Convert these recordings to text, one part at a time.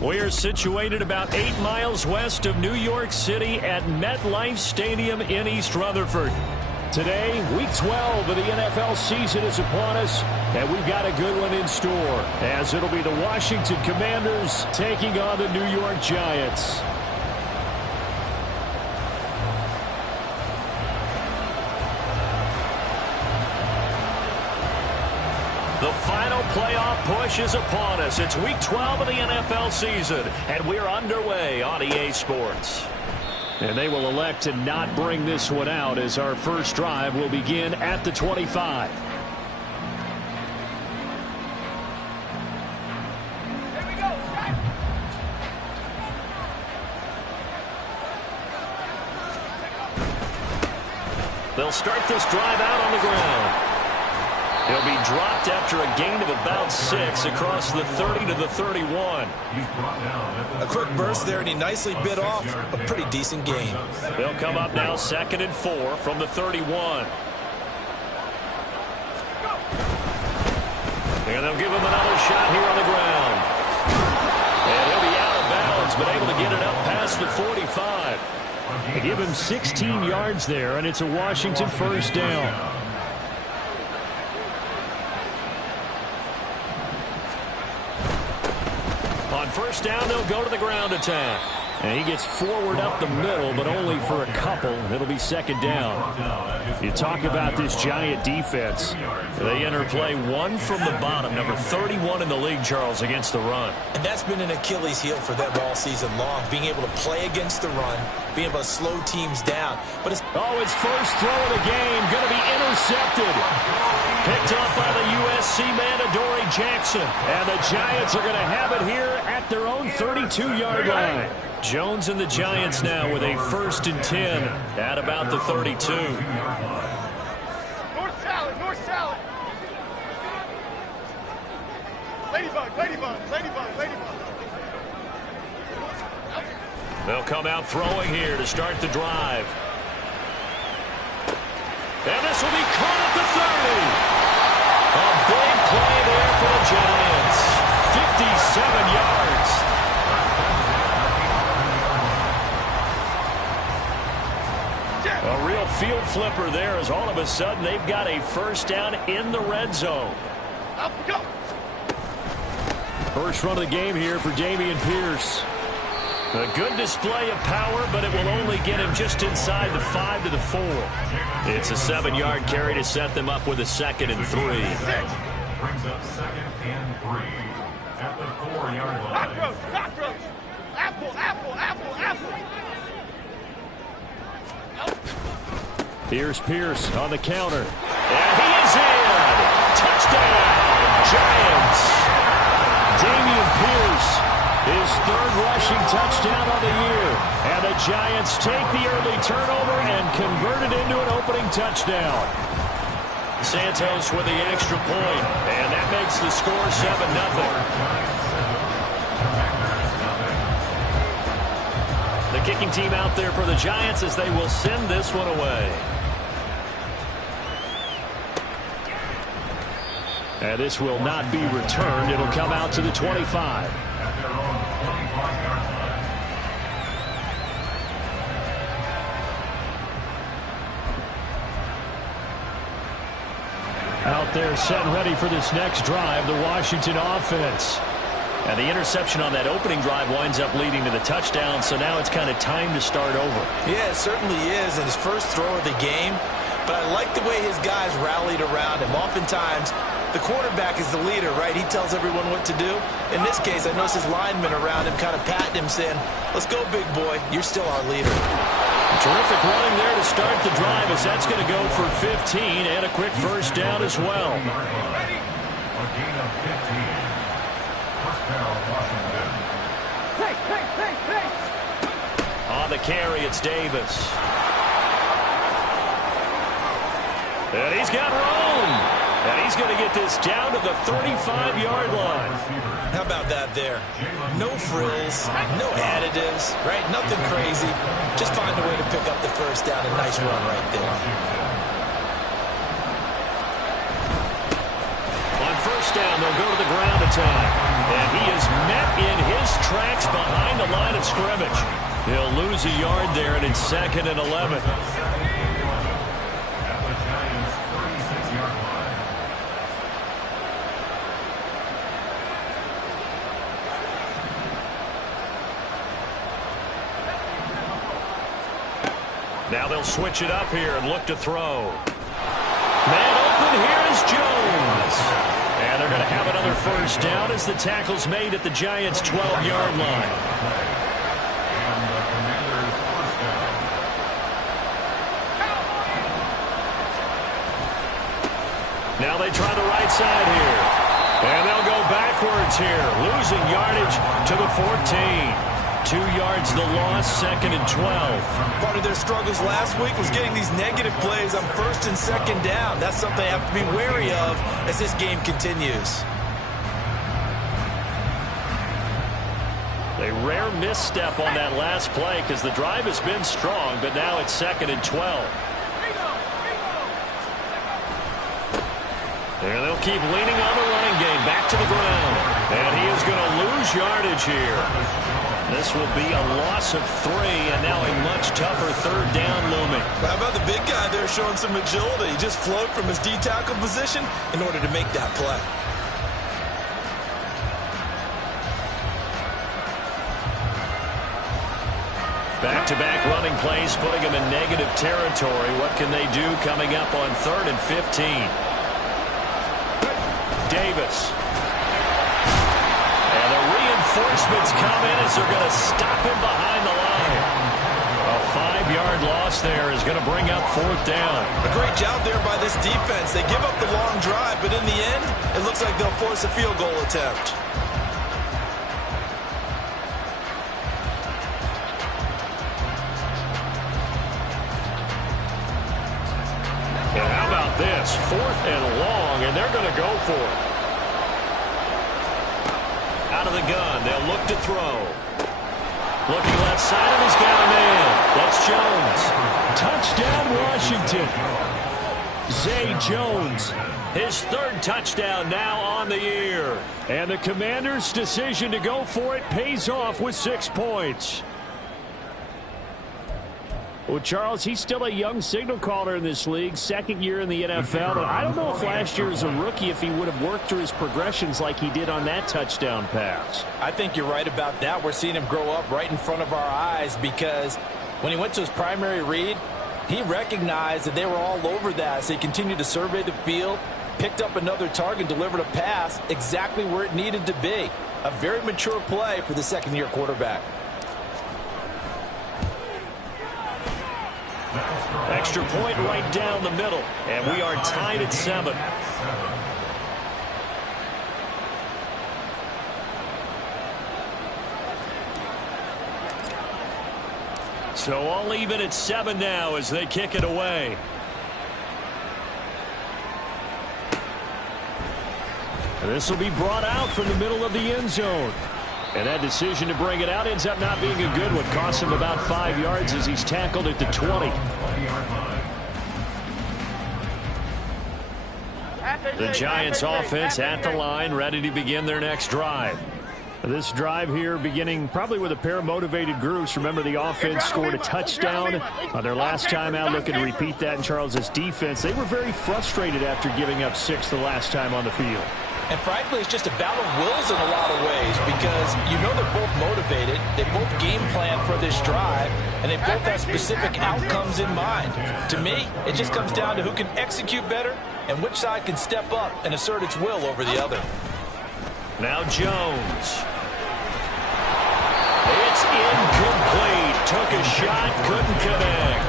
We're situated about 8 miles west of New York City at MetLife Stadium in East Rutherford. Today, Week 12 of the NFL season is upon us, and we've got a good one in store, as it'll be the Washington Commanders taking on the New York Giants. The final playoff push is upon us. It's Week 12 of the NFL season, and we're underway on EA Sports. And they will elect to not bring this one out, as our first drive will begin at the 25. Here we go. They'll start this drive out on the ground. He'll be dropped after a gain of about 6 across the 30 to the 31. A quick burst there, and he nicely bit off a pretty decent gain. They'll come up now 2nd and 4 from the 31. And they'll give him another shot here on the ground. And he'll be out of bounds, but able to get it up past the 45. They give him 16 yards there, and it's a Washington first down. On first down, they'll go to the ground attack. And he gets forward up the middle, but only for a couple. It'll be 2nd down. You talk about this Giant defense. They enter play 1 from the bottom, number 31 in the league, Charles, against the run. And that's been an Achilles heel for them all season long, being able to play against the run, being able to slow teams down. But it's his first throw of the game, going to be intercepted. Picked up by the USC man, Adoree Jackson. And the Giants are going to have it here at their own 32-yard line. Jones and the Giants now with a 1st and 10 at about the 32. North salad, north salad. Ladybug, ladybug, ladybug, ladybug. They'll come out throwing here to start the drive. And this will be caught at the 30. A big play there for the Giants. 57 yards. A real field flipper there, as all of a sudden they've got a first down in the red zone. Up we go. First run of the game here for Dameon Pierce. A good display of power, but it will only get him just inside the 5 to the 4. It's a 7-yard carry to set them up with a 2nd and 3. Brings up 2nd and 3 at the 4-yard line. Cockroach, cockroach. Apple, apple, apple, apple. Here's Pierce on the counter. And he is in! Touchdown, Giants! Dameon Pierce, his 3rd rushing touchdown of the year. And the Giants take the early turnover and convert it into an opening touchdown. Santos with the extra point, and that makes the score 7-0. The kicking team out there for the Giants as they will send this one away. And this will not be returned. It'll come out to the 25. Out there set and ready for this next drive, the Washington offense. And the interception on that opening drive winds up leading to the touchdown, so now it's kind of time to start over. Yeah, it certainly is, and his first throw of the game. But I like the way his guys rallied around him. Oftentimes, the quarterback is the leader, right? He tells everyone what to do. In this case, I noticed his linemen around him kind of patting him, saying, let's go, big boy. You're still our leader. Terrific running there to start the drive, as that's going to go for 15 and a quick first down as well. A gain of 15. First down, Washington. On the carry, it's Davis. And he's got room. And he's going to get this down to the 35-yard line. How about that there? No frills, no additives, right? Nothing crazy. Just find a way to pick up the first down. A nice run right there. On first down, they'll go to the ground attack. And he is met in his tracks behind the line of scrimmage. He'll lose a yard there, and it's 2nd and 11. At the Giants' 36-yard line. Now they'll switch it up here and look to throw. Man open, here is Jones. And they're going to have another first down as the tackle's made at the Giants' 12-yard line. And the Commanders' first down. Now they try the right side here. And they'll go backwards here, losing yardage to the 14. 2 yards the loss, 2nd and 12. Part of their struggles last week was getting these negative plays on 1st and 2nd down. That's something they have to be wary of as this game continues. A rare misstep on that last play because the drive has been strong, but now it's 2nd and 12. And they'll keep leaning on the running game back to the ground. And he is going to lose yardage here. This will be a loss of 3, and now a much tougher 3rd down looming. How about the big guy there showing some agility? He just flowed from his D-tackle position in order to make that play. Back-to-back running plays, putting them in negative territory. What can they do coming up on 3rd and 15? Davis. And the reinforcements come in as they're going to stop him behind the line. A 5-yard loss there is going to bring up 4th down. A great job there by this defense. They give up the long drive, but in the end, it looks like they'll force a field goal attempt. And how about this? 4th and long, and they're going to go for it. Out of the gun, they'll look to throw. Looking left side, and he's got a man. That's Jones. Touchdown, Washington. Zay Jones, his 3rd touchdown now on the year. And the Commanders' decision to go for it pays off with 6 points. Well, Charles, he's still a young signal caller in this league, 2nd year in the NFL. And I don't know if last year as a rookie if he would have worked through his progressions like he did on that touchdown pass. I think you're right about that. We're seeing him grow up right in front of our eyes because when he went to his primary read, he recognized that they were all over that. So he continued to survey the field, picked up another target, delivered a pass exactly where it needed to be. A very mature play for the 2nd-year quarterback. Extra point right down the middle, and we are tied at 7. So all even at 7 now as they kick it away. And this will be brought out from the middle of the end zone. And that decision to bring it out ends up not being a good one. Costs him about 5 yards as he's tackled at the 20. The Giants offense at the line, ready to begin their next drive. This drive here beginning probably with a pair of motivated groups. Remember, the offense scored a touchdown on their last time out. Looking to repeat that in Charles's defense. They were very frustrated after giving up 6 the last time on the field. And frankly, it's just a battle of wills in a lot of ways because you know they're both motivated. They both game plan for this drive, and they both have specific outcomes in mind. To me, it just comes down to who can execute better and which side can step up and assert its will over the other. Now Jones. It's incomplete. Took a shot, couldn't connect.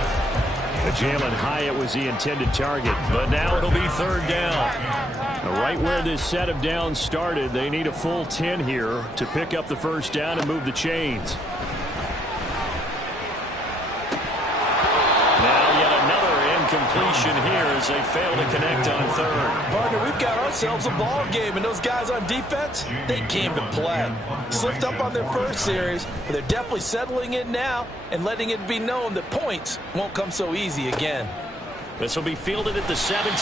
Jalen Hyatt was the intended target, but now it'll be 3rd down. Right where this set of downs started, they need a full 10 here to pick up the first down and move the chains. Now yet another incompletion here as they fail to connect on 3rd. Partner, we've got ourselves a ball game, and those guys on defense, they came to play. Slipped up on their first series, but they're definitely settling in now and letting it be known that points won't come so easy again. This will be fielded at the 17.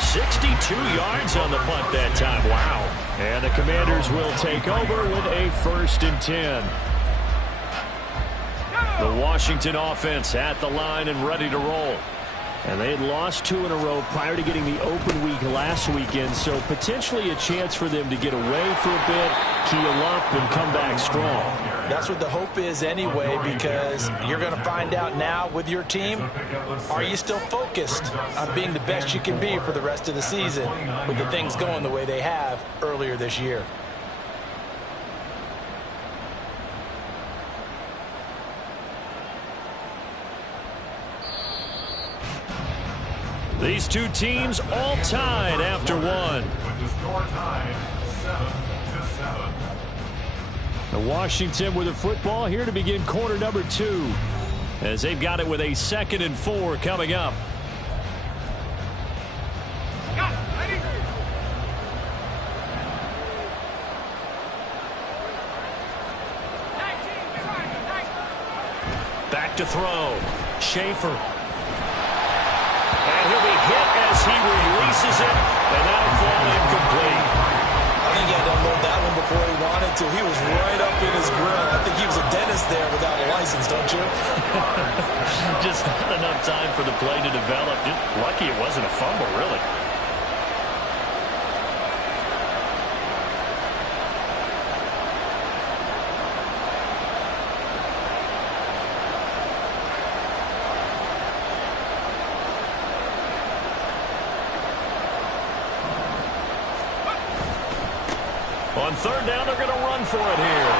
62 yards on the punt that time. Wow. And the Commanders will take over with a 1st and 10. The Washington offense at the line and ready to roll. And they had lost 2 in a row prior to getting the open week last weekend, so potentially a chance for them to get away for a bit, keel up, and come back strong. That's what the hope is anyway, because you're going to find out now with your team, are you still focused on being the best you can be for the rest of the season with the things going the way they have earlier this year? These two teams all tied after one. With the score tied 7-7. The Washington with the football here to begin quarter number 2, as they've got it with a 2nd and 4 coming up. Back to throw. Schaefer. And he'll be hit as he releases it, and that'll fall incomplete. I think he had to unload that one before he wanted to. He was right up in his grill. I think he was a dentist there without a license, don't you? Just not enough time for the play to develop. Just lucky it wasn't a fumble, really. On 3rd down, they're going to run for it here.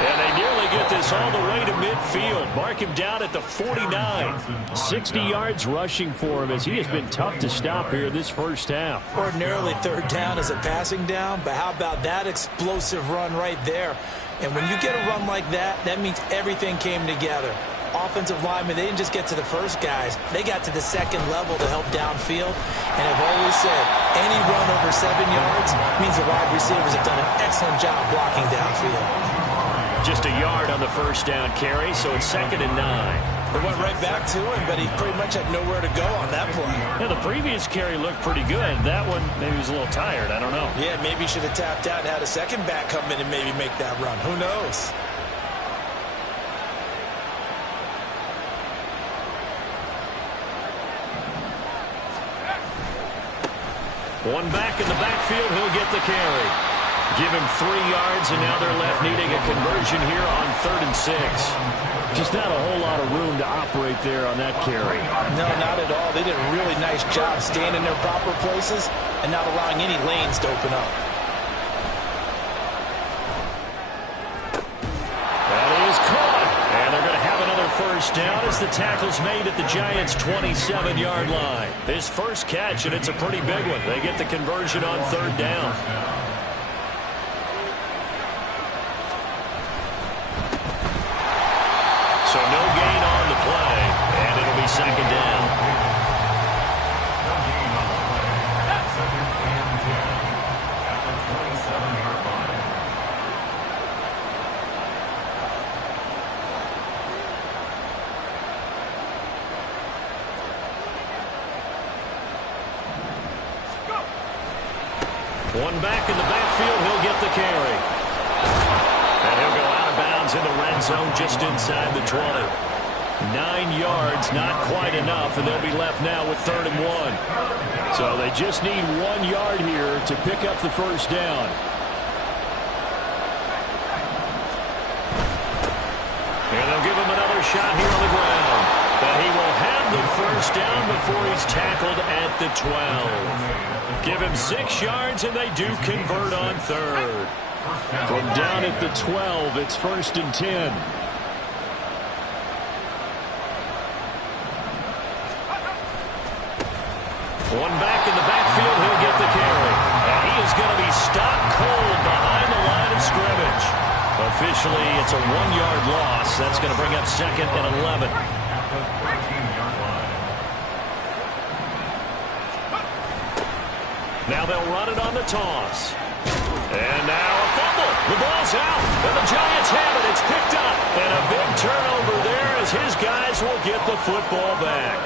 And they nearly get this all the way to midfield. Mark him down at the 49. 60 yards rushing for him, as he has been tough to stop here this first half. Ordinarily, 3rd down is a passing down, but how about that explosive run right there? And when you get a run like that, that means everything came together. Offensive linemen, they didn't just get to the first guys. They got to the 2nd level to help downfield. And I've always said, any run over 7 yards means the wide receivers have done an excellent job blocking downfield. Just a yard on the 1st down carry, so it's 2nd and 9. They went right back to him, but he pretty much had nowhere to go on that play. Yeah, the previous carry looked pretty good. That one, maybe he was a little tired. I don't know. Yeah, maybe he should have tapped out and had a second back come in and maybe make that run. Who knows? One back in the backfield, he'll get the carry. Give him 3 yards, and now they're left needing a conversion here on 3rd and 6. Just not a whole lot of room to operate there on that carry. No, not at all. They did a really nice job staying in their proper places and not allowing any lanes to open up. That is caught, and they're going to have another 1st down as the tackle's made at the Giants' 27-yard line. His first catch, and it's a pretty big one. They get the conversion on 3rd down. So no gain on the play, and it'll be 2nd down. No gain on the play. 2nd and 10 at the 27-yard line. One back in the backfield, he'll get the carry. And he'll go out of bounds in the red zone just inside the 20. 9 yards, not quite enough, and they'll be left now with 3rd and 1. So they just need 1 yard here to pick up the 1st down. And they'll give him another shot here on the ground. But he will have the 1st down before he's tackled at the 12. Give him 6 yards, and they do convert on 3rd. From down at the 12, it's 1st and 10. One back in the backfield, he'll get the carry. And he is going to be stopped cold behind the line of scrimmage. Officially, it's a 1-yard loss. That's going to bring up 2nd and 11. Now they'll run it on the toss. And now a fumble. The ball's out, and the Giants have it. It's picked up. And a big turnover there as his guys will get the football back.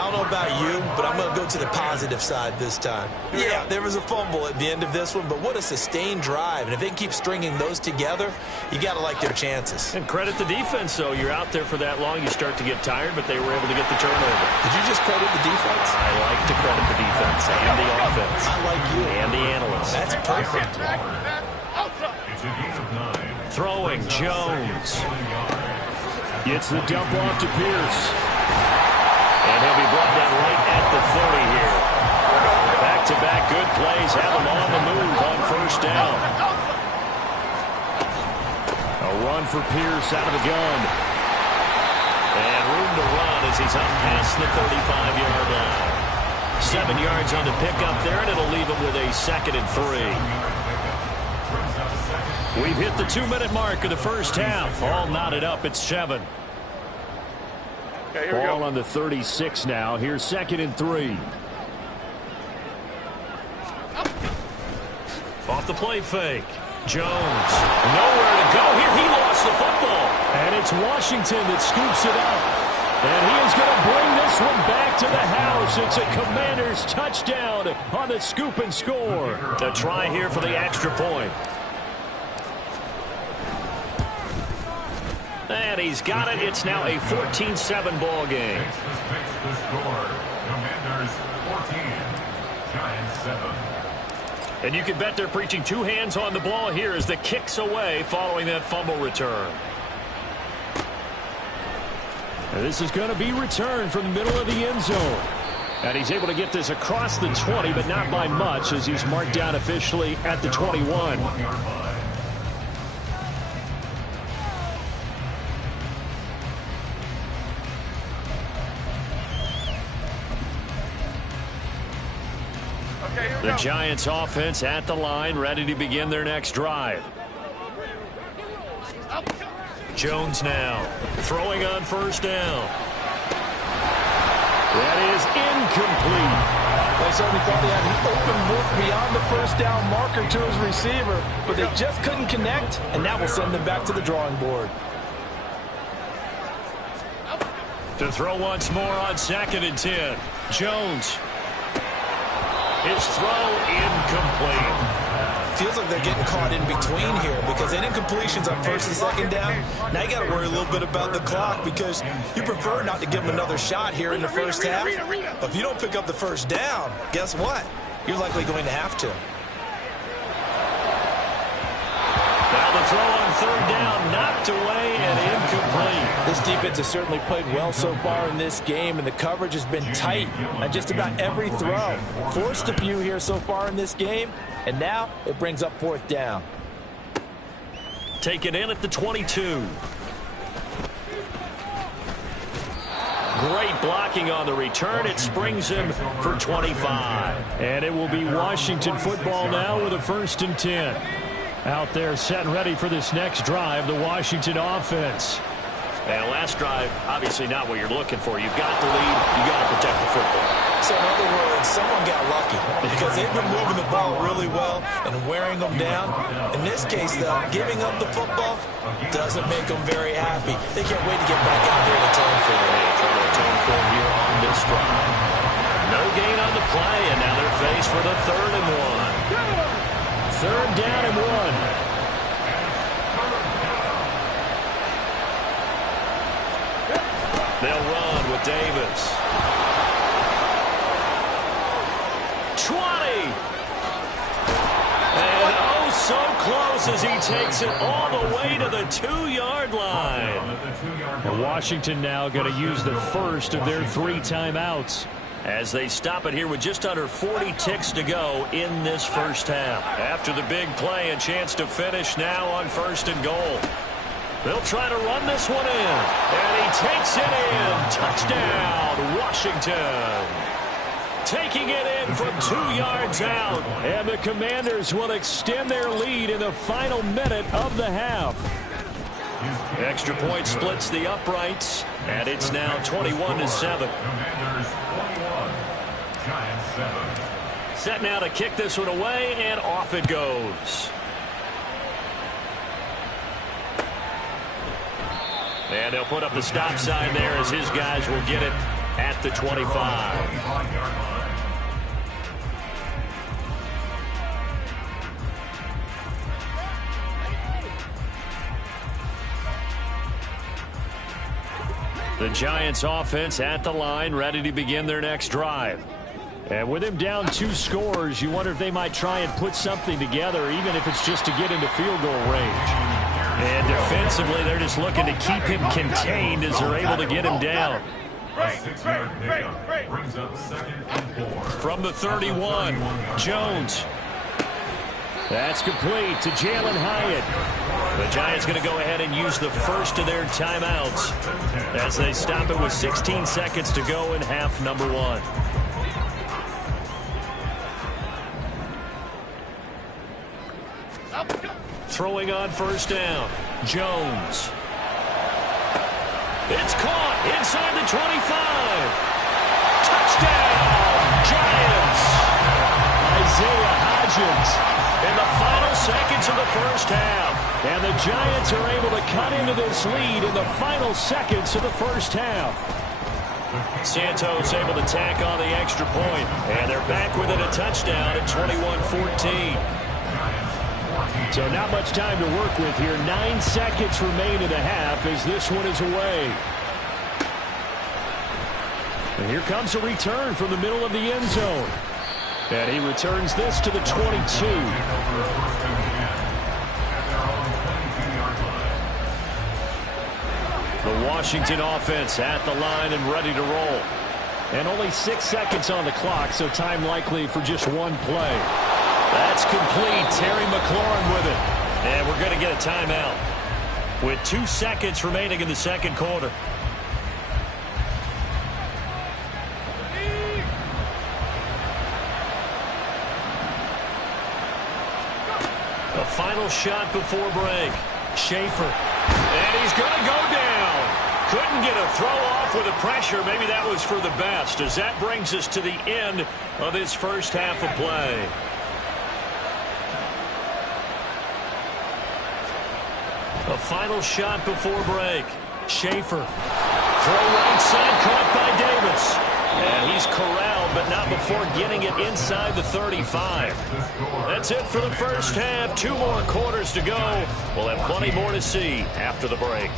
I don't know about you, but I'm going to go to the positive side this time. Yeah, there was a fumble at the end of this one, but what a sustained drive. And if they can keep stringing those together, you got to like their chances. And credit the defense, though. You're out there for that long, you start to get tired, but they were able to get the turnover. Did you just credit the defense? I like to credit the defense and the offense. I like you. And the analysts. That's perfect. It's a gain of 9. Throwing Jones. Gets the dump off to Pierce. And he'll be brought down right at the 30 here. Back-to-back good plays have him on the move on first down. A run for Pierce out of the gun. And room to run as he's up past the 35-yard line. 7 yards on the pickup there, and it'll leave him with a 2nd and 3. We've hit the 2-minute mark of the first half. All knotted up at 7. Okay, Ball on the 36 now. Here's 2nd and 3. Off the play fake. Jones. Nowhere to go here. He lost the football. And it's Washington that scoops it up. And he is going to bring this one back to the house. It's a Commanders touchdown on the scoop and score. A try here for the extra point. And he's got it. It's now a 14-7 ball game. Makes the score. Commanders 14, Giants 7. And you can bet they're preaching 2 hands on the ball here as the kick's away following that fumble return. And this is going to be returned from the middle of the end zone. And he's able to get this across the 20, but not by much as he's marked down officially at the 21. The Giants offense at the line, ready to begin their next drive. Jones now throwing on first down. That is incomplete. They certainly thought they had an open look beyond the first down marker to his receiver, but they just couldn't connect, and that will send them back to the drawing board. To throw once more on 2nd and 10. Jones. His throw incomplete. Feels like they're getting caught in between here because any incompletions on 1st and 2nd down, now you got to worry a little bit about the clock because you prefer not to give them another shot here in the first half. But if you don't pick up the first down, guess what? You're likely going to have to. Now the throw on 3rd down, knocked away and incomplete. This defense has certainly played well so far in this game, and the coverage has been tight on just about every throw. Forced a few here so far in this game, and now it brings up 4th down. Taken in at the 22. Great blocking on the return. It springs him for 25. And it will be Washington football now with a 1st and 10. Out there set and ready for this next drive, the Washington offense. And last drive, obviously not what you're looking for. You've got the lead. You've got to protect the football. So in other words, someone got lucky because they've been moving the ball really well and wearing them down. In this case, though, giving up the football doesn't make them very happy. They can't wait to get back out there and atone for it. Trying to atone for it here on this drive. No gain on the play, and now they're faced with a 3rd and 1. 3rd down and 1. They'll run with Davis. 20. And oh, so close as he takes it all the way to the 2-yard line. And Washington now going to use the first of their 3 timeouts as they stop it here with just under 40 ticks to go in this first half. After the big play, a chance to finish now on 1st and goal. They'll try to run this one in, and he takes it in. Touchdown, Washington. Taking it in from 2 yards out, and the Commanders will extend their lead in the final minute of the half. Extra point splits the uprights, and it's now 21-7. Commanders 21, Giants 7. Set now to kick this one away, and off it goes. And they'll put up the stop sign there as his guys will get it at the 25. 25-yard line. The Giants offense at the line, ready to begin their next drive. And with him down 2 scores, you wonder if they might try and put something together, even if it's just to get into field goal range. And defensively, they're just looking to keep him contained as they're able to get him down. A 6-yard pickup brings up 2nd and 4. From the 31, Jones. That's complete to Jalen Hyatt. The Giants going to go ahead and use the first of their timeouts as they stop it with 16 seconds to go in half number 1. Throwing on first down, Jones. It's caught inside the 25. Touchdown, Giants. Isaiah Hodgins in the final seconds of the first half. And the Giants are able to cut into this lead in the final seconds of the first half. Santos able to tack on the extra point, and they're back within a touchdown at 21-14. So not much time to work with here. 9 seconds remain in the half as this one is away. And here comes a return from the middle of the end zone. And he returns this to the 22. The Washington offense at the line and ready to roll. And only 6 seconds on the clock, so time likely for just one play. That's complete. Terry McLaurin with it. And we're going to get a timeout with 2 seconds remaining in the second quarter. A final shot before break. Schaefer. And he's going to go down. Couldn't get a throw off with the pressure. Maybe that was for the best, as that brings us to the end of this first half of play. A final shot before break. Schaefer. Throw right side caught by Davis. And he's corralled, but not before getting it inside the 35. That's it for the first half. 2 more quarters to go. We'll have plenty more to see after the break.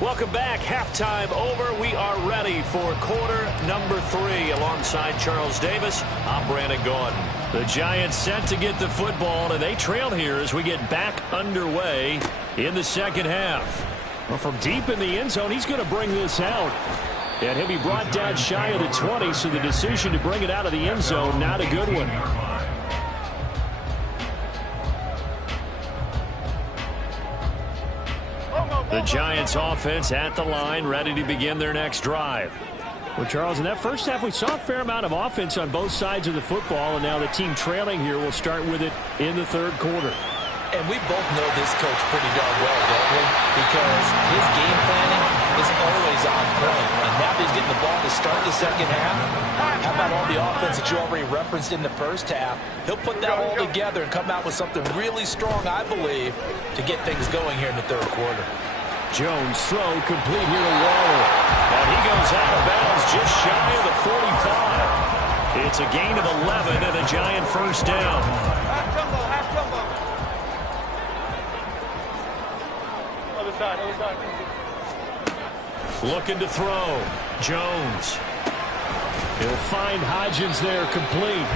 Welcome back. Halftime over. We are ready for quarter number 3. Alongside Charles Davis, I'm Brandon Gordon. The Giants set to get the football, and they trail here as we get back underway in the second half. Well, from deep in the end zone, he's going to bring this out. And he'll be brought down shy of the 20, so the decision to bring it out of the end zone, not a good one. The Giants offense at the line, ready to begin their next drive. Well, Charles, in that first half, we saw a fair amount of offense on both sides of the football, and now the team trailing here will start with it in the third quarter. And we both know this coach pretty darn well, don't we? Because his game planning is always on point. And now that he's getting the ball to start the second half, how about all the offense that you already referenced in the first half? He'll put that all together and come out with something really strong, I believe, to get things going here in the third quarter. Jones throw complete here to Waller. And he goes out of bounds just shy of the 45. It's a gain of 11 and a Giant first down. Half jumbo, half jumbo. Other side, other side. Looking to throw. Jones. He'll find Hodgins there complete.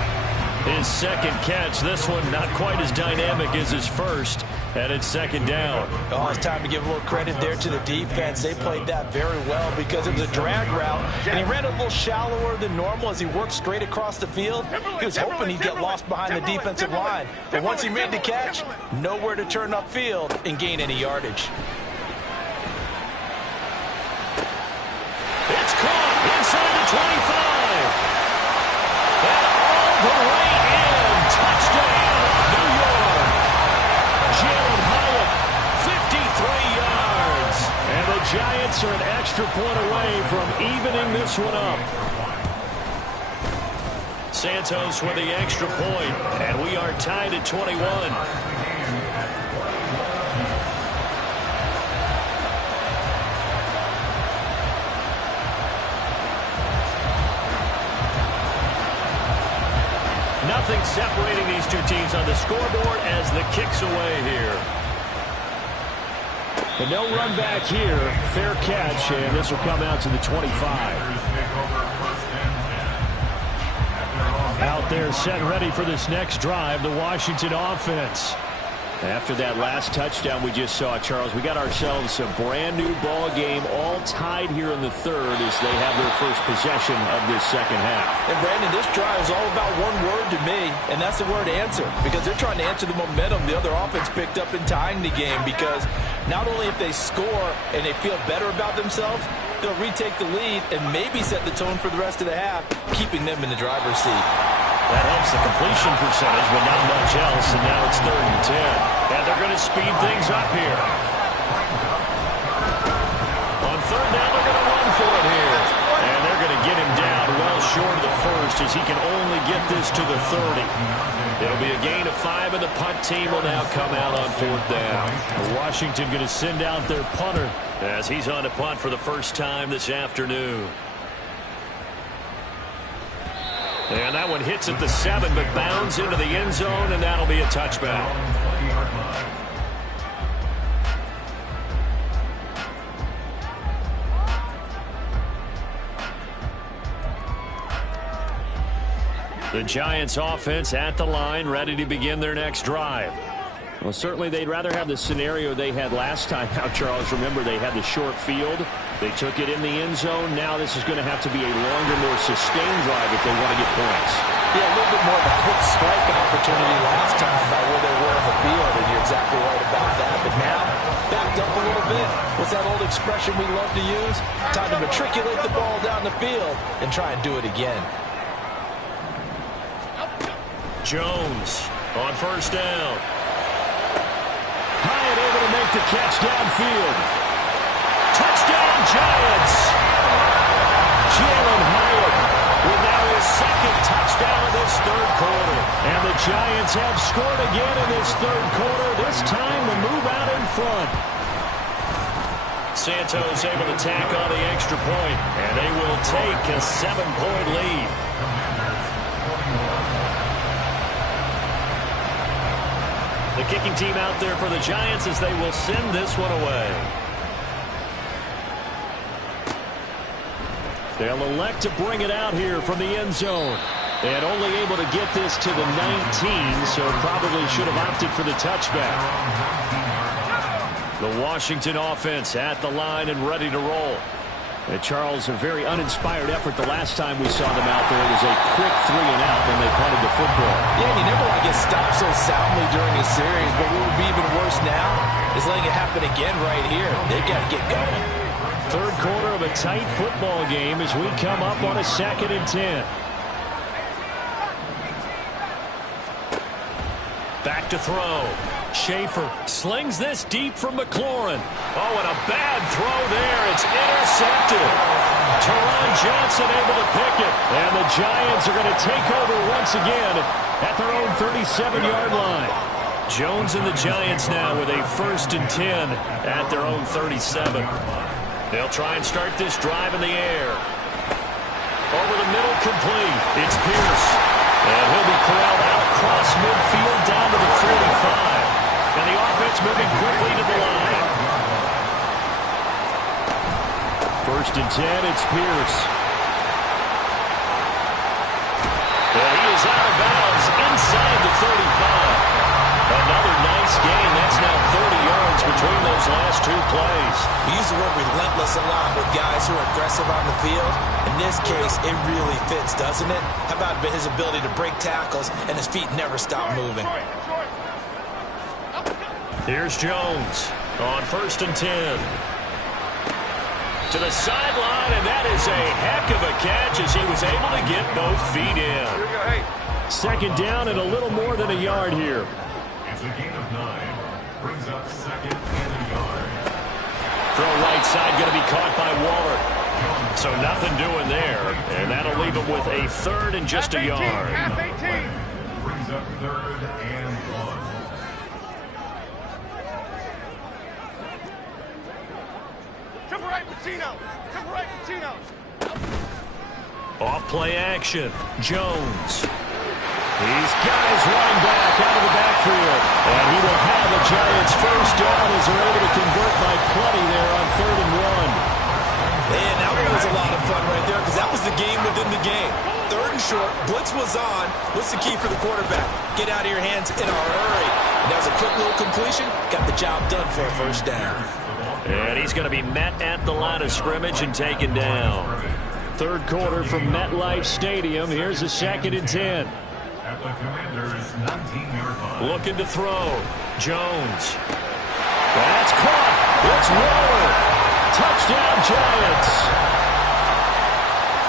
His second catch. This one not quite as dynamic as his first. And it's second down. Oh, it's time to give a little credit there to the defense. They played that very well because it was a drag route. And he ran a little shallower than normal as he worked straight across the field. He was hoping he'd get lost behind the defensive line. But once he made the catch, nowhere to turn upfield and gain any yardage. It's caught inside the 25. And all the way in. Touchdown, New York. Jalen Hyatt, 53 yards. And the Giants are an extra point away from evening this one up. Santos with the extra point, and we are tied at 21. Nothing separating these two teams on the scoreboard as the kick's away here. But no run back here. Fair catch, and this will come out to the 25. Out there set ready for this next drive, the Washington offense. After that last touchdown we just saw, Charles, we got ourselves a brand new ball game, all tied here in the third as they have their first possession of this second half. And Brandon, this drive is all about one word to me, and that's the word answer, because they're trying to answer the momentum the other offense picked up in tying the game, because not only if they score and they feel better about themselves, they'll retake the lead and maybe set the tone for the rest of the half, keeping them in the driver's seat. That helps the completion percentage, but not much else, and now it's 3rd and 10. And they're going to speed things up here. On 3rd down, they're going to run for it here. And they're going to get him down well short of the first as he can only get this to the 30. It'll be a gain of 5, and the punt team will now come out on 4th down. Washington going to send out their punter as he's on to punt for the first time this afternoon. And that one hits at the 7, but bounds into the end zone, and that'll be a touchback. The Giants offense at the line, ready to begin their next drive. Well, certainly they'd rather have the scenario they had last time out, Charles. Remember, they had the short field. They took it in the end zone. Now this is going to have to be a longer, more sustained drive if they want to get points. Yeah, a little bit more of a quick strike opportunity last time by where they were on the field, and you're exactly right about that. But now, backed up a little bit. What's that old expression we love to use? Time to matriculate the ball down the field and try and do it again. Jones on 1st down. Hyatt able to make the catch downfield. Touchdown, Giants! Jalen Hyatt with now his 2nd touchdown of this 3rd quarter. And the Giants have scored again in this 3rd quarter, this time to move out in front. Santos able to tack on the extra point, and they will take a 7-point lead. The kicking team out there for the Giants as they will send this one away. They'll elect to bring it out here from the end zone. And only able to get this to the 19, so probably should have opted for the touchback. The Washington offense at the line and ready to roll. And Charles, a very uninspired effort the last time we saw them out there. It was a quick 3-and-out when they punted the football. Yeah, and you never want to get stopped so soundly during a series, but what would be even worse now is letting it happen again right here. They've got to get going. 3rd quarter of a tight football game as we come up on a 2nd and 10. Back to throw. Schaefer slings this deep from McLaurin. Oh, and a bad throw there. It's intercepted. Teron Johnson able to pick it. And the Giants are going to take over once again at their own 37-yard line. Jones and the Giants now with a 1st and 10 at their own 37. They'll try and start this drive in the air. Over the middle, complete. It's Pierce. And he'll be corralled out across midfield down to the 45. And the offense moving quickly to the line. 1st and 10, it's Pierce. And he is out of bounds inside the 35. Another nice gain. That's now 30 yards between those last 2 plays. We use the word relentless a lot with guys who are aggressive on the field. In this case, it really fits, doesn't it? How about his ability to break tackles and his feet never stop moving? Here's Jones on 1st and 10. To the sideline, and that is a heck of a catch as he was able to get both feet in. 2nd down and a little more than a yard here. It's a gain of 9. Brings up 2nd and a yard. Throw right side going to be caught by Waller. So nothing doing there, and that'll leave him with a 3rd and just a yard. Brings up 3rd and 1. Triple right, Patino. Triple right, Patino. Off play action. Jones. These guys running back out of the backfield. And he will have a Giants first down as they're able to convert by plenty there on 3rd and 1. And that one was a lot of fun right there because that was the game within the game. 3rd and short, blitz was on. What's the key for the quarterback? Get out of your hands in a hurry. And that was a quick little completion. Got the job done for a first down. And he's going to be met at the line of scrimmage and taken down. 3rd quarter from MetLife Stadium. Here's a 2nd and 10. At the Commanders' 19-yard line. Looking to throw. Jones. That's caught. It's Waller. Touchdown Giants.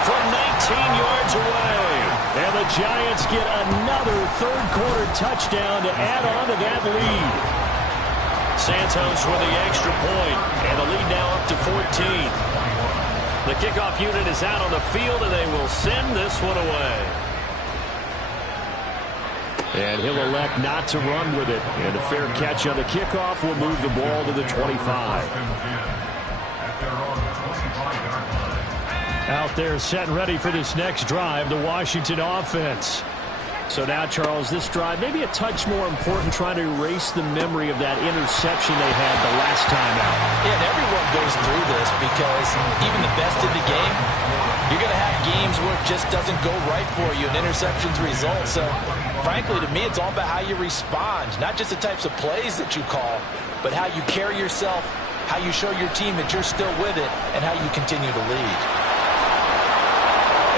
From 19 yards away. And the Giants get another 3rd quarter touchdown to add on to that lead. Santos with the extra point. And the lead now up to 14. The kickoff unit is out on the field, and they will send this one away. And he'll elect not to run with it. And a fair catch on the kickoff will move the ball to the 25. Out there set and ready for this next drive, the Washington offense. So now, Charles, this drive maybe a touch more important, trying to erase the memory of that interception they had the last time out. Yeah, and everyone goes through this because even the best in the game, you're going to have games where it just doesn't go right for you and interceptions result. So, frankly, to me, it's all about how you respond, not just the types of plays that you call, but how you carry yourself, how you show your team that you're still with it, and how you continue to lead.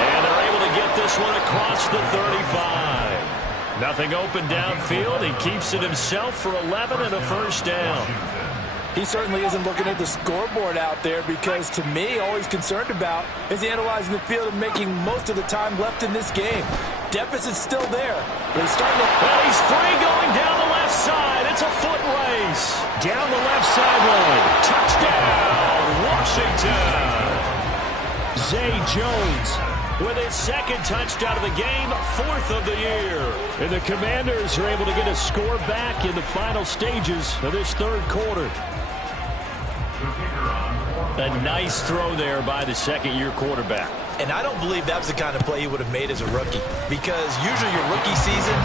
And they're able to get this one across the 35. Nothing open downfield. He keeps it himself for 11 and a first down. He certainly isn't looking at the scoreboard out there because, to me, all he's concerned about is analyzing the field and making most of the time left in this game. Deficit's still there, but he's starting to... Well, he's free going down the left side. It's a foot race. Down the left sideline. Touchdown, Washington. Zay Jones with his 2nd touchdown of the game, 4th of the year. And the Commanders are able to get a score back in the final stages of this 3rd quarter. A nice throw there by the 2nd-year quarterback. And I don't believe that was the kind of play he would have made as a rookie, because usually your rookie season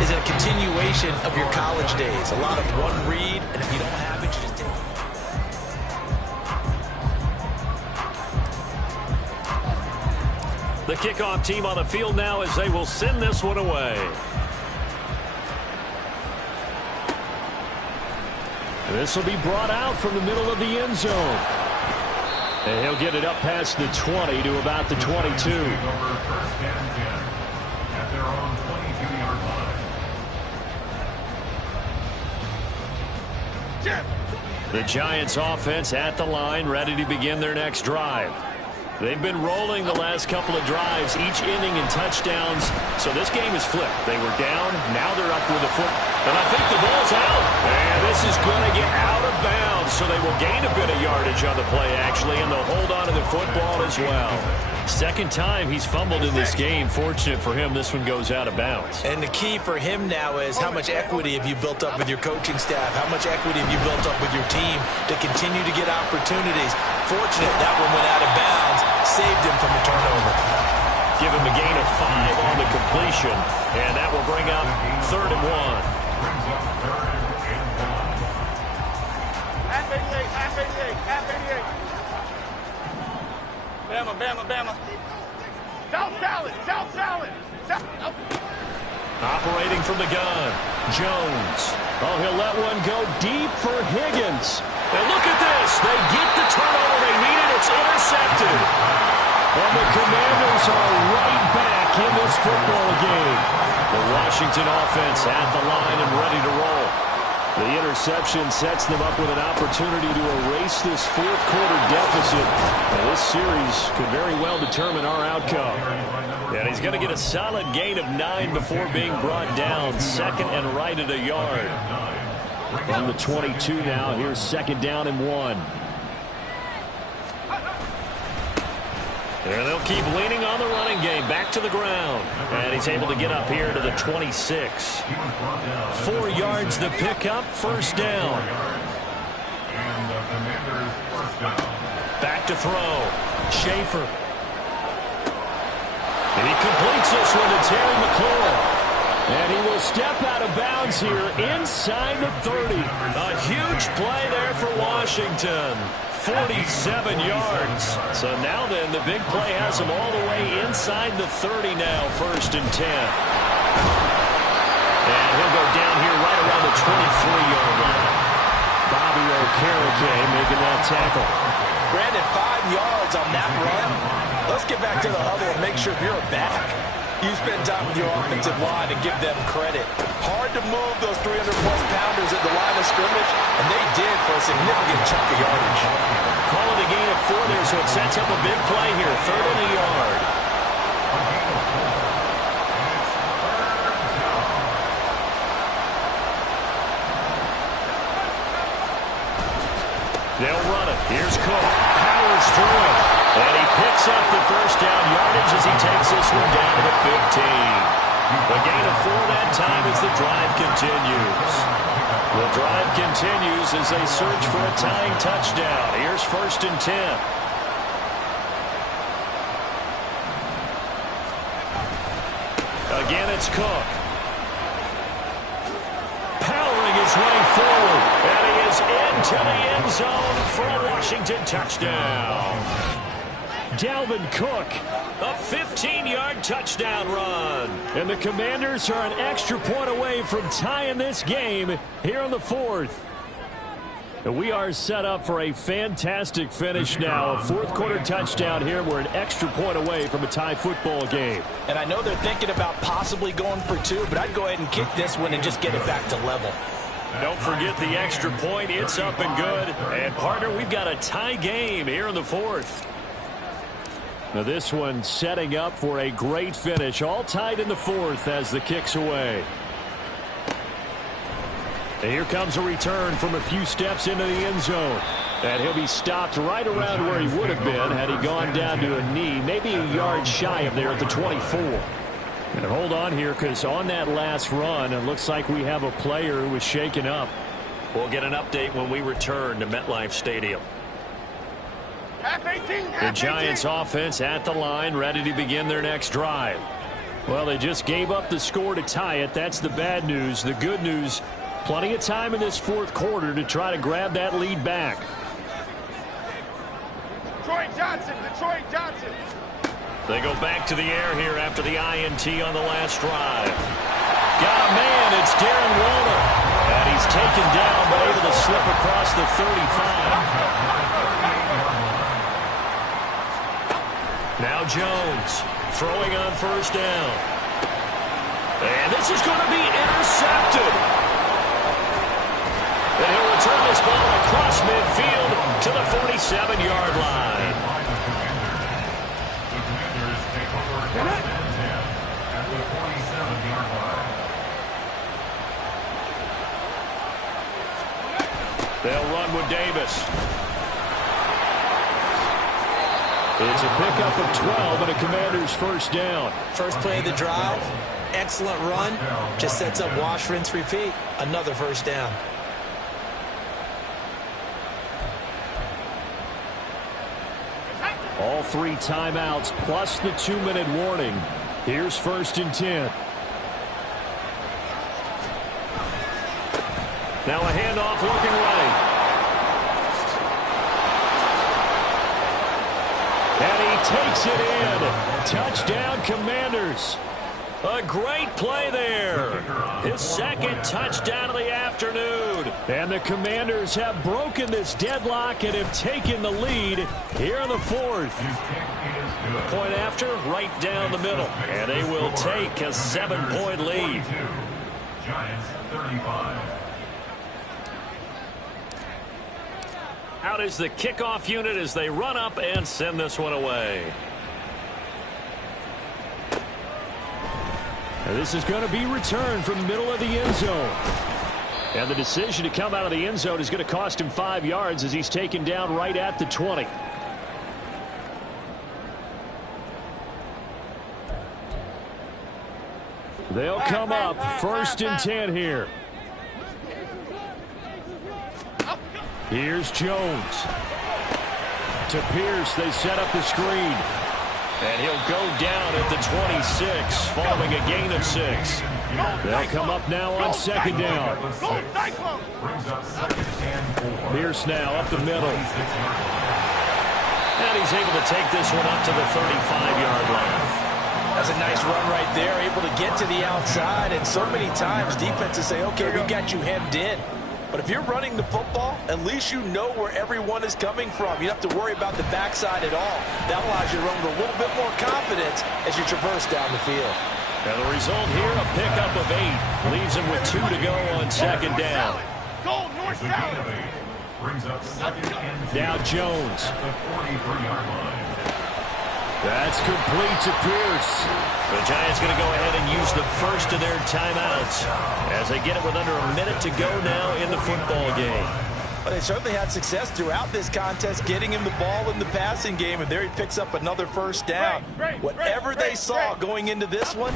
is a continuation of your college days. A lot of one read, and if you don't have it, you just take it. The kickoff team on the field now as they will send this one away. This will be brought out from the middle of the end zone. And he'll get it up past the 20 to about the 22. The Giants offense at the line, ready to begin their next drive. They've been rolling the last couple of drives, each inning in touchdowns. So this game is flipped. They were down, now they're up with a foot. And I think the ball's out. And this is going to get out of bounds. So they will gain a bit of yardage on the play, actually, and they'll hold on to the football as well. 2nd time he's fumbled in this game. Fortunate for him, this one goes out of bounds. And the key for him now is how much equity have you built up with your coaching staff? How much equity have you built up with your team to continue to get opportunities? Fortunate that one went out of bounds, saved him from a turnover. Give him a gain of 5 on the completion, and that will bring up 3rd and 1. Bama, Bama, Bama. South salad, South salad. Operating from the gun, Jones. Oh, he'll let one go deep for Higgins. And look at this. They get the turnover they needed. It's intercepted. And the Commanders are right back in this football game. The Washington offense at the line and ready to roll. The interception sets them up with an opportunity to erase this 4th quarter deficit. And this series could very well determine our outcome. And he's going to get a solid gain of 9 before being brought down. 2nd and right at a yard. From the 22 now, here's 2nd down and 1. And they'll keep leaning on the running game. Back to the ground. And he's able to get up here to the 26. 4 yards to pick up. First down. Back to throw. Schaefer. And he completes this one to Terry McLaurin. step out of bounds here inside the 30. A huge play there for Washington. 47 yards. So now then, the big play has him all the way inside the 30 now, 1st and 10. And he'll go down here right around the 23-yard line. Bobby Okereke making that tackle. Brandon, 5 yards on that run. Let's get back to the huddle and make sure you're a back. You spend time with your offensive line and give them credit. Hard to move those 300-plus pounders at the line of scrimmage, and they did for a significant chunk of yardage. Call it a gain of 4 there, so it sets up a big play here. 3rd and a yard. They'll run it. Here's Cook. Powers through it. And he picks up the 1st down yardage as he takes this one down to the 15. A gain of 4 that time as the drive continues. The drive continues as they search for a tying touchdown. Here's 1st and 10. Again, it's Cook. Powering his way forward. And he is into the end zone for a Washington touchdown. Dalvin Cook, a 15-yard touchdown run. And the Commanders are an extra point away from tying this game here in the 4th. And we are set up for a fantastic finish now. A 4th-quarter touchdown here. We're an extra point away from a tie football game. And I know they're thinking about possibly going for 2, but I'd go ahead and kick this one and just get it back to level. Don't forget the extra point. It's up and good. And, partner, we've got a tie game here in the 4th. Now this one setting up for a great finish. All tied in the 4th as the kick's away. And here comes a return from a few steps into the end zone. And he'll be stopped right around where he would have been had he gone down to a knee. Maybe a yard shy of there at the 24. And hold on here, because on that last run, it looks like we have a player who was shaken up. We'll get an update when we return to MetLife Stadium. The Giants offense at the line, ready to begin their next drive. Well, they just gave up the score to tie it. That's the bad news. The good news, plenty of time in this 4th quarter to try to grab that lead back. Detroit Johnson. They go back to the air here after the INT on the last drive. Got a man, it's Darren Waller. And he's taken down, but able to slip across the 35. Now Jones throwing on 1st down. And this is going to be intercepted. And he'll return this ball across midfield to the 47-yard line. The Commanders take over 1st and 10 at the 47-yard line. They'll run with Davis. It's a pickup of 12 and a Commander's 1st down. First play of the drive, excellent run. Just sets up wash, rinse, repeat. Another 1st down. All 3 timeouts plus the 2-minute warning. Here's 1st and 10. Now a handoff looking right. And he takes it in. Touchdown, Commanders. A great play there. His 2nd touchdown of the afternoon. And the Commanders have broken this deadlock and have taken the lead here in the 4th. Point after, right down the middle. And they will take a 7-point lead. Giants 35. Out is the kickoff unit as they run up and send this one away. And this is going to be returned from the middle of the end zone. And the decision to come out of the end zone is going to cost him 5 yards as he's taken down right at the 20. They'll come up 1st and 10 here. Here's Jones. To Pierce, they set up the screen. And he'll go down at the 26 following a gain of 6. They'll come up now on second down. Pierce now up the middle. And he's able to take this one up to the 35-yard line. That's a nice run right there, able to get to the outside. And so many times defenses say, okay, we got you hemmed in. But if you're running the football, at least you know where everyone is coming from. You don't have to worry about the backside at all. That allows you to run with a little bit more confidence as you traverse down the field. And the result here, a pickup of 8. Leaves him with 2 to go on second down. Go north south. Now Jones. At the 43-yard line. That's complete to Pierce. The Giants going to go ahead and use the first of their timeouts as they get it with under a minute to go now in the football game. Well, they certainly had success throughout this contest getting him the ball in the passing game, and there he picks up another first down. Whatever they saw going into this one,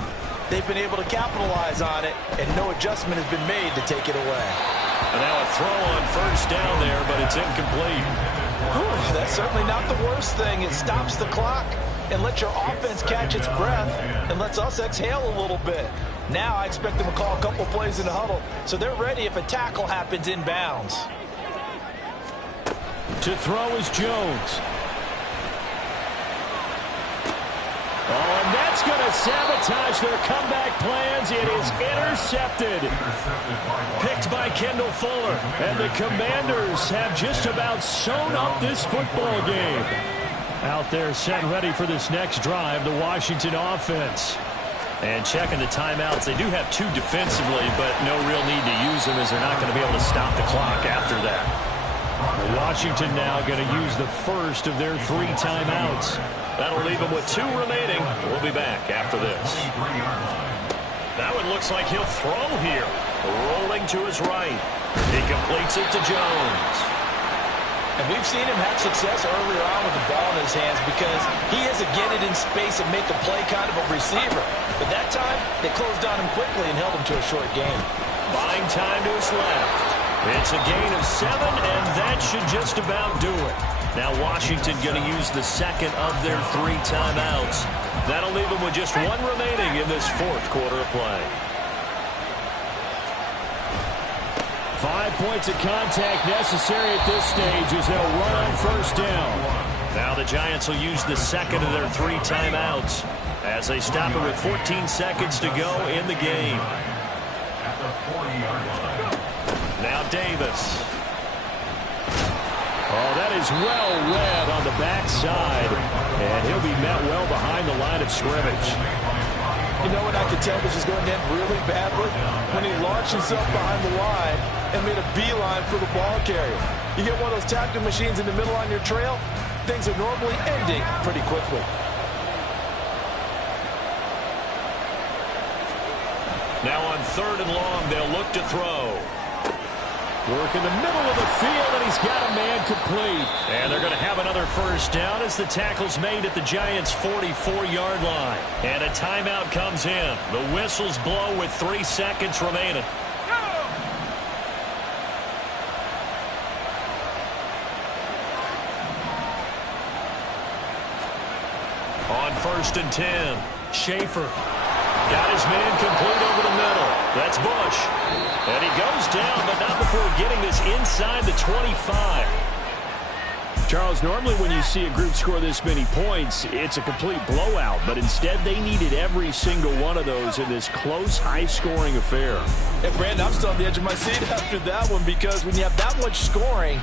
they've been able to capitalize on it, and no adjustment has been made to take it away. And now a throw on first down there, but it's incomplete. Whew, that's certainly not the worst thing. It stops the clock and lets your offense catch its breath and lets us exhale a little bit. Now I expect them to call a couple plays in the huddle so they're ready if a tackle happens inbounds. To throw is Jones. Oh, and that's going to sabotage their comeback plans. It is intercepted. Picked by Kendall Fuller. And the Commanders have just about sewn up this football game. Out there set ready for this next drive, the Washington offense. And checking the timeouts, they do have 2 defensively, but no real need to use them as they're not going to be able to stop the clock after that. Washington now going to use the first of their 3 timeouts. That'll leave them with 2 remaining. We'll be back after this. That one looks like he'll throw here. Rolling to his right. He completes it to Jones. And we've seen him have success earlier on with the ball in his hands because he is a get it in space and make a play kind of a receiver. But that time, they closed on him quickly and held him to a short gain. Buying time to his left. It's a gain of 7, and that should just about do it. Now Washington going to use the second of their 3 timeouts. That'll leave them with just 1 remaining in this 4th quarter of play. 5 points of contact necessary at this stage as they'll run on first down. Now the Giants will use the second of their 3 timeouts as they stop it with 14 seconds to go in the game. At the 40-yard line. Now Davis. Oh, that is well read on the backside, and he'll be met well behind the line of scrimmage. You know what, I could tell this is going to end really badly when he launched himself behind the line and made a beeline for the ball carrier. You get one of those tackling machines in the middle on your trail, things are normally ending pretty quickly. Now on 3rd and long, they'll look to throw. Work in the middle of the field, and he's got a man complete. And they're going to have another first down as the tackle's made at the Giants' 44-yard line. And a timeout comes in. The whistles blow with 3 seconds remaining. On 1st and 10, Schaefer. Got his man complete over the middle. That's Bush. And he goes down, but not before getting this inside the 25. Charles, normally when you see a group score this many points, it's a complete blowout. But instead, they needed every single one of those in this close, high-scoring affair. Hey, Brandon, I'm still on the edge of my seat after that one because when you have that much scoring...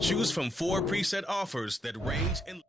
Choose from 4 preset offers that range in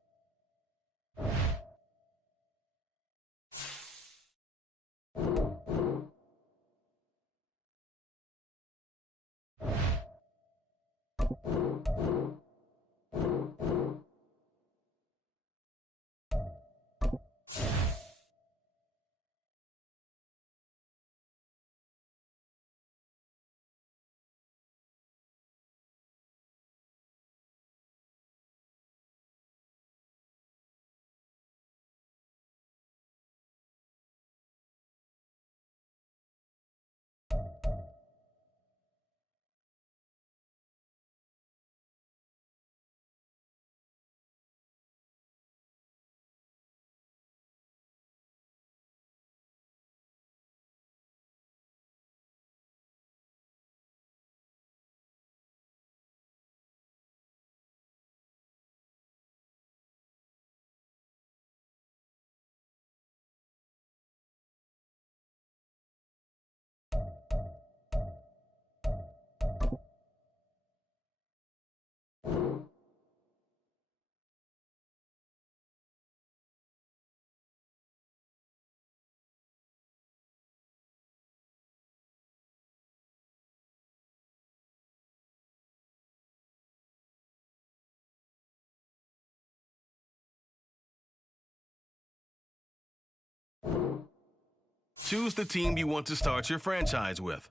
Choose the team you want to start your franchise with.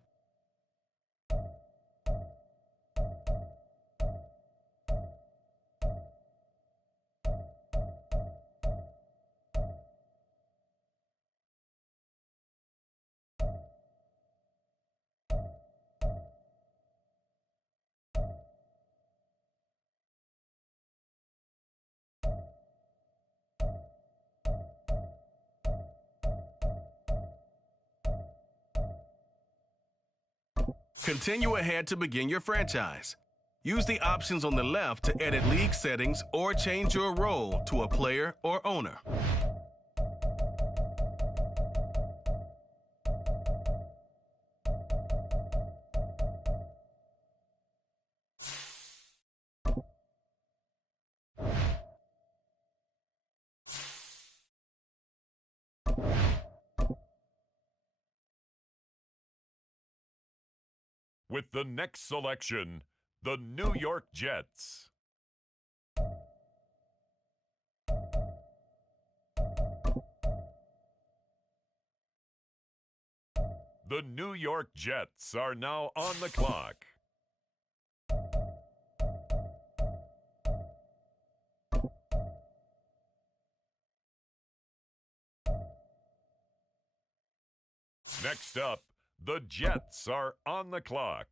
Continue ahead to begin your franchise. Use the options on the left to edit league settings or change your role to a player or owner. With the next selection, the New York Jets. The New York Jets are now on the clock. Next up, the Jets are on the clock.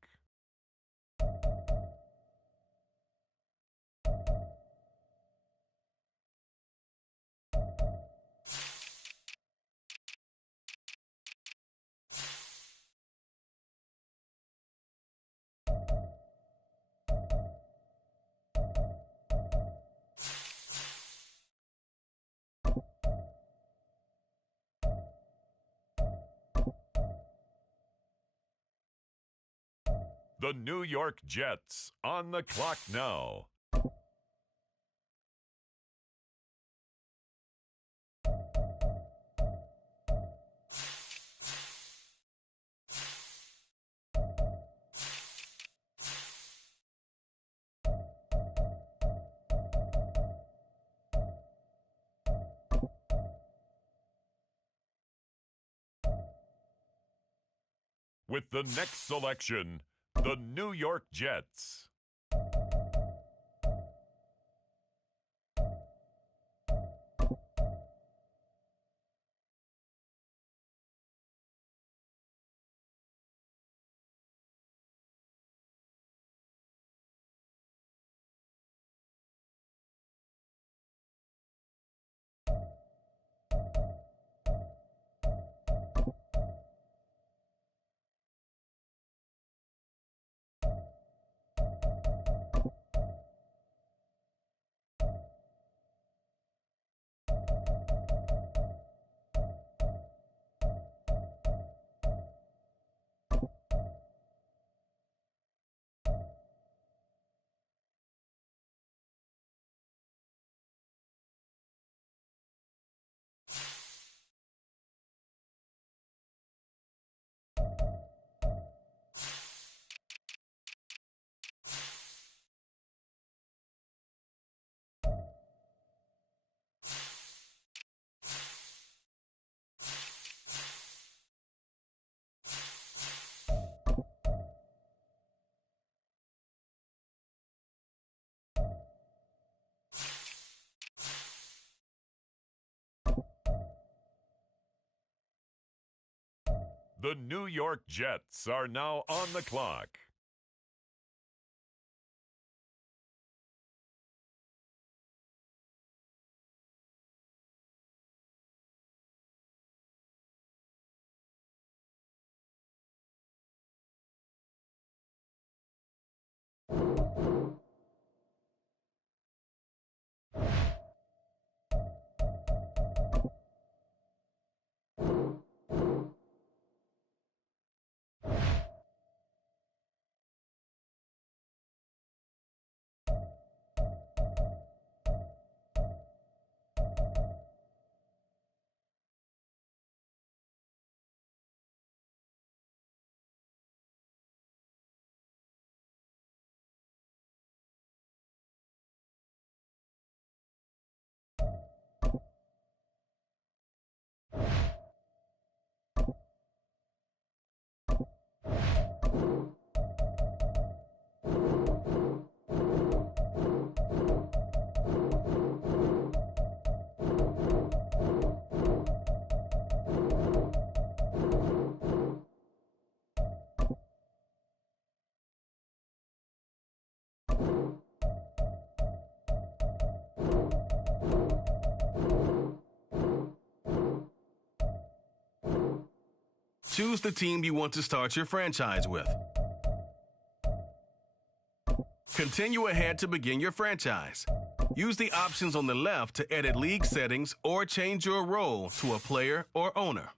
The New York Jets on the clock now. With the next selection, the New York Jets. The New York Jets are now on the clock. Choose the team you want to start your franchise with. Continue ahead to begin your franchise. Use the options on the left to edit league settings or change your role to a player or owner.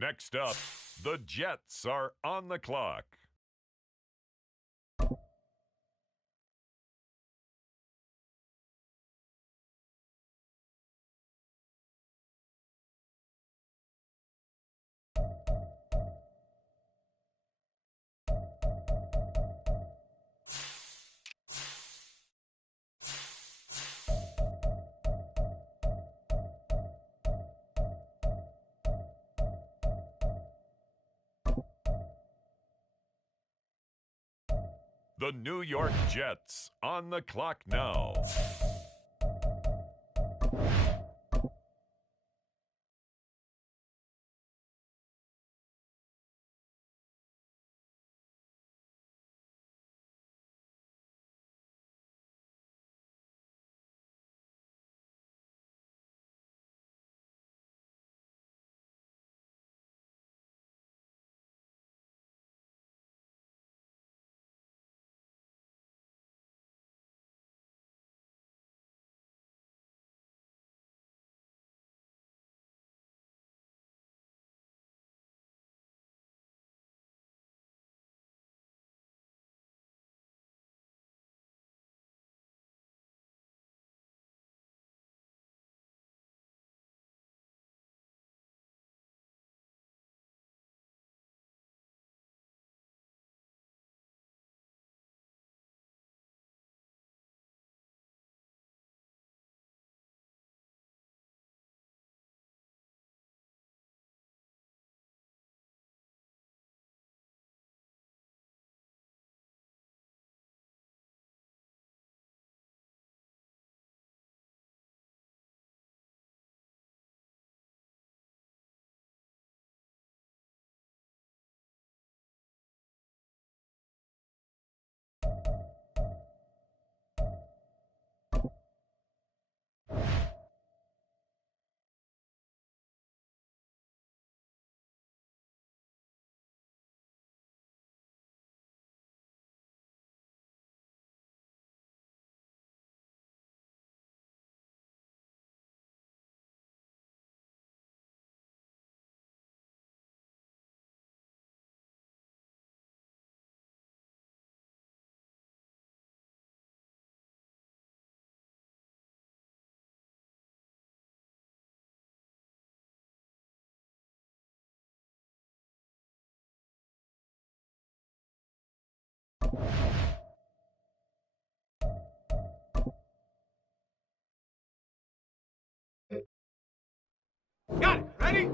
Next up, the Jets are on the clock. The New York Jets on the clock now. Got it. Ready?